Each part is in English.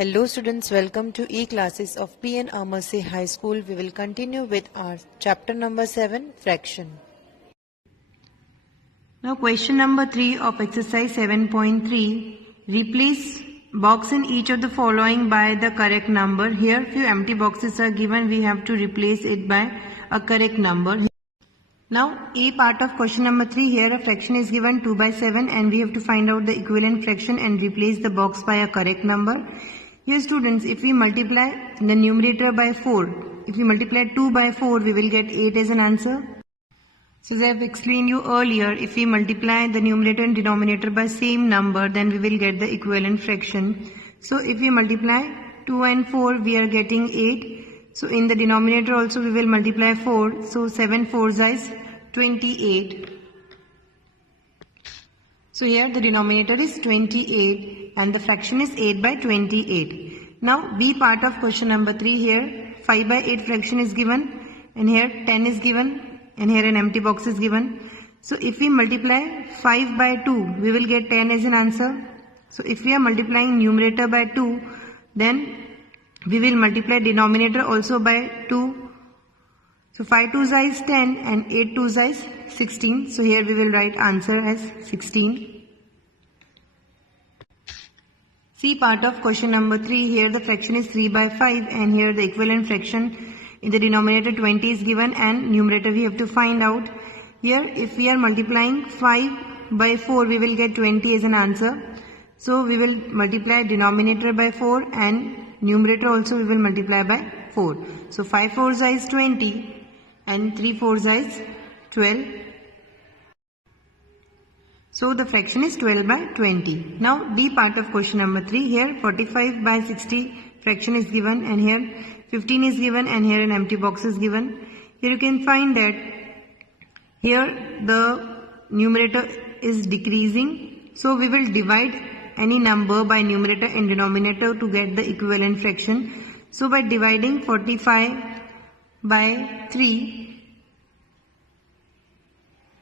Hello students, welcome to e-classes of P.N. Amerse High School. We will continue with our chapter number 7, fraction. Now question number 3 of exercise 7.3. Replace box in each of the following by the correct number. Here few empty boxes are given. We have to replace it by a correct number. Now A part of question number 3, here a fraction is given 2 by 7 and we have to find out the equivalent fraction and replace the box by a correct number. Here students, if we multiply the numerator by 4, if we multiply 2 by 4, we will get 8 as an answer. So as I have explained you earlier, if we multiply the numerator and denominator by same number, then we will get the equivalent fraction. So if we multiply 2 and 4, we are getting 8. So in the denominator also we will multiply 4. So 7 4s is 28. So here the denominator is 28 and the fraction is 8 by 28. Now B part of question number 3, here 5 by 8 fraction is given and here 10 is given and here an empty box is given. So if we multiply 5 by 2, we will get 10 as an answer. So if we are multiplying numerator by 2, then we will multiply denominator also by 2. So 5 2s is 10 and 8 2s is 16. So here we will write answer as 16. C part of question number 3, here the fraction is 3 by 5 and here the equivalent fraction in the denominator 20 is given and numerator we have to find out. Here if we are multiplying 5 by 4, we will get 20 as an answer. So we will multiply denominator by 4 and numerator also we will multiply by 4. So 5 4s is 20 and 3 4s is 12. So the fraction is 12 by 20. Now D part of question number 3, here 45 by 60 fraction is given and here 15 is given and here an empty box is given. Here you can find that here the numerator is decreasing. So we will divide any number by numerator and denominator to get the equivalent fraction. So by dividing 45 by 3,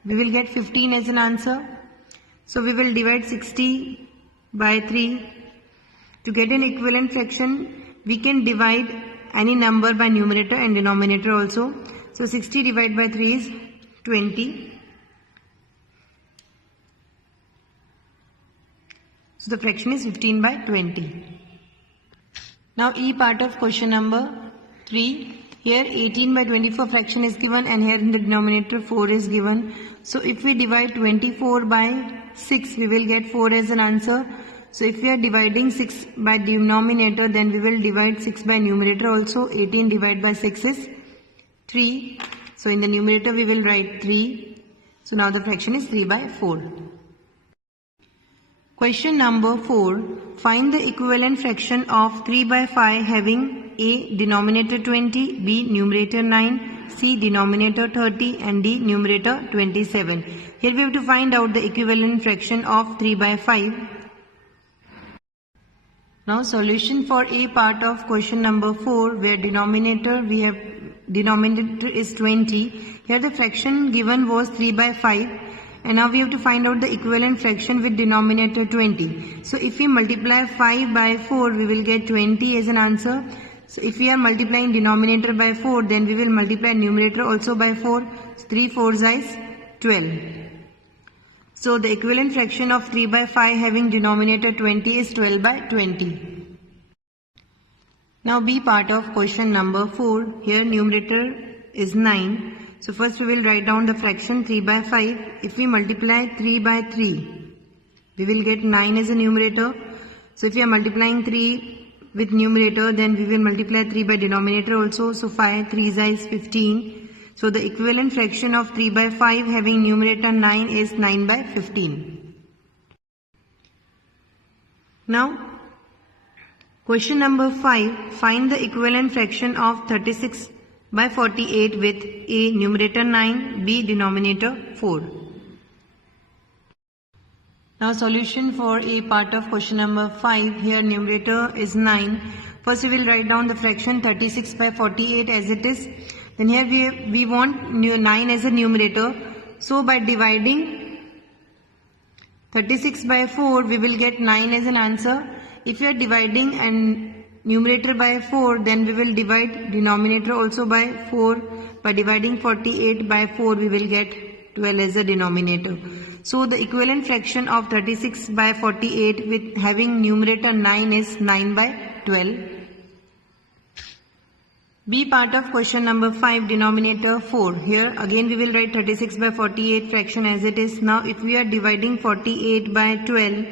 we will get 15 as an answer. So we will divide 60 by 3. To get an equivalent fraction, we can divide any number by numerator and denominator also. So 60 divided by 3 is 20. So the fraction is 15 by 20. Now E part of question number 3, here 18 by 24 fraction is given and here in the denominator 4 is given. So if we divide 24 by 6, we will get 4 as an answer. So if we are dividing 6 by denominator, then we will divide 6 by numerator also. 18 divided by 6 is 3. So in the numerator we will write 3. So now the fraction is 3 by 4. Question number 4. Find the equivalent fraction of 3 by 5 having A. denominator 20, B. numerator 9, C. denominator 30 and D. numerator 27. Here we have to find out the equivalent fraction of 3 by 5. Now solution for A part of question number 4, where denominator is 20. Here the fraction given was 3 by 5 and now we have to find out the equivalent fraction with denominator 20. So if we multiply 5 by 4, we will get 20 as an answer. So if we are multiplying denominator by 4, then we will multiply numerator also by 4. So 3 4s is 12. So the equivalent fraction of 3 by 5 having denominator 20 is 12 by 20. Now B part of question number 4. Here numerator is 9. So first we will write down the fraction 3 by 5. If we multiply 3 by 3, we will get 9 as a numerator. So if we are multiplying 3 with numerator, then we will multiply 3 by denominator also. So 5 3s is 15. So the equivalent fraction of 3 by 5 having numerator 9 is 9 by 15. Now question number 5. Find the equivalent fraction of 36 by 48 with A. numerator 9, B. denominator 4. Now solution for A part of question number 5. Here numerator is 9. First we will write down the fraction 36 by 48 as it is. Then here we want 9 as a numerator. So by dividing 36 by 4, we will get 9 as an answer. if we are dividing and numerator by 4, then we will divide denominator also by 4. By dividing 48 by 4, we will get 12 as a denominator. So the equivalent fraction of 36 by 48 with having numerator 9 is 9 by 12. B part of question number 5, denominator 4. Here again we will write 36 by 48 fraction as it is. Now if we are dividing 48 by 12,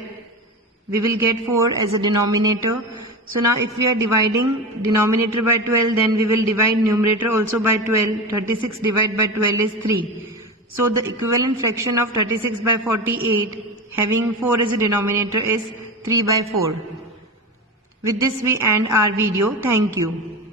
we will get 4 as a denominator. So now if we are dividing denominator by 12, then we will divide numerator also by 12. 36 divided by 12 is 3. So the equivalent fraction of 36 by 48 having 4 as a denominator is 3 by 4. With this we end our video. Thank you.